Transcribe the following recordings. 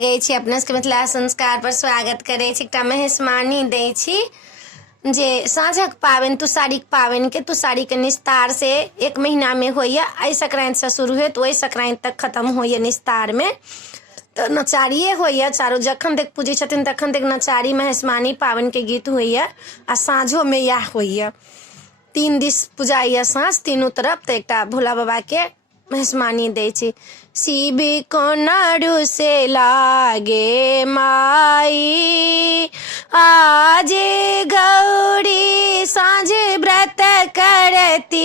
गई छी अपना सबके मिथिला संस्कार पर स्वागत करे छी। एकटा मेहसमानी दै छी जे साँझक पाबनि तुषारीक पाबनि के तुषारी के निस्तार से 1 महीना में होइए। एहि संक्रांति से शुरू होइत ओहि संक्रांति तक खत्म होइए। निस्तार में तो नचारिए होइए चारू, जखन तक पूजै छथिन तखन तक नचारी मेहसमानी पाबनि के गीत होइए आ साँझो में इएह होइए। 3 दिस पूजाइए साँझ तीनों तरफ। तो एकटा भोला बाबा के मेहसमानी दै छी। शिव को नाड़ू से लागे माई, आज गौरी साँझ व्रत करती,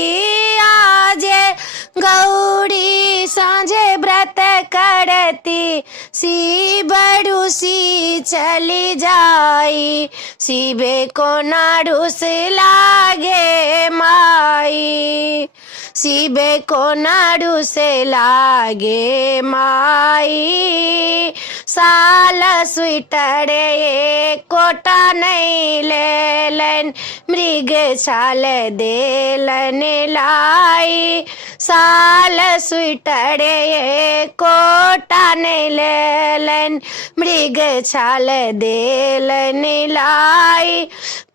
आज गौरी साँझ व्रत करती, शिव रूसी चली जाई, शिव को नाड़ू से लागे माई, शिव को नाड़ू से लागे माई, साल स्वेटर कोटा नहीं लेलन, मृग छाल देलन लाई, साल स्वेटर कोटा नहीं लेलन, मृग छाल देलन लाई,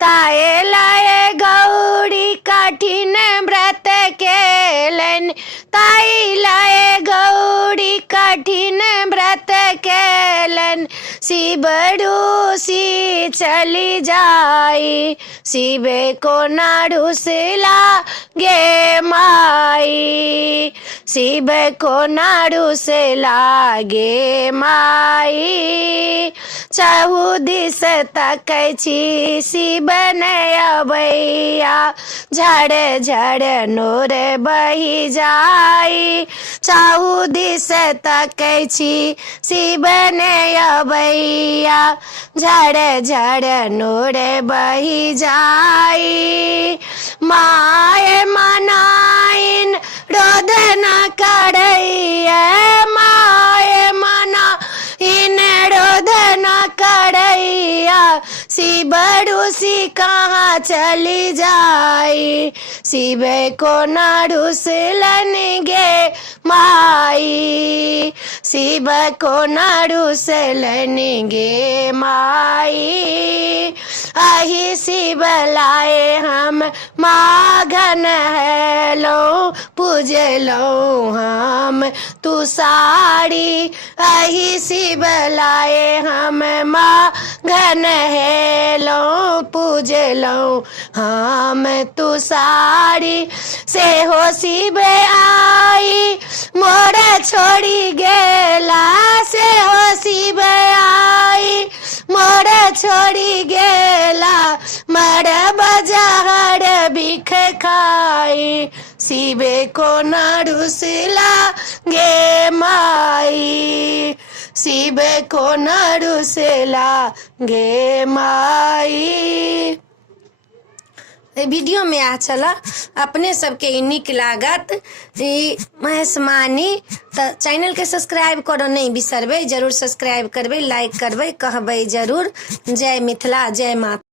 ताए लाए गौरी कठिन व्रत केलन, ताई लाए गौरी कठिन व्रत केलन, शिव रूसी चली जाई, शिव को नाड़ू से लागे माई, शिव को नाड़ू से लागे माई, चाहू दिस तकै छी शिव नै अबैया, झड़ झड़ नोर बही जाई, चाहू दिस तकै छी शिव नै अबैया, झड़ झड़ नोर बही जाई, माय मनाइन रोध न करैया, माय मनाइन रोध न करैया, शिव रूसी कहाँ चली जाई, शिव को नाड़ू से लनगे माई, शिव को नाड़ू से लनगे माई, आही शिव लाए हम माघन हेलो, पूजलो हम तुषारी, आही शिव लाए हम माघन हेलो, पूजलो हम तुषारी, से हो शिव आई मोर छोड़ी गेला, से हो शिव आई मोर छोड़ी गेला, मर बजहर बिख खाई, शिव को नाड़ू से लागे माई, शिव को नाड़ू से लागे माई। वीडियो में आ चला अपने सबके नीक लागत मेहसमानी तो चैनल के सब्सक्राइब करो नहीं बिसरबे, जरूर सब्सक्राइब करबे, लाइक करबे, कहबे जरूर। जय मिथिला, जय माता।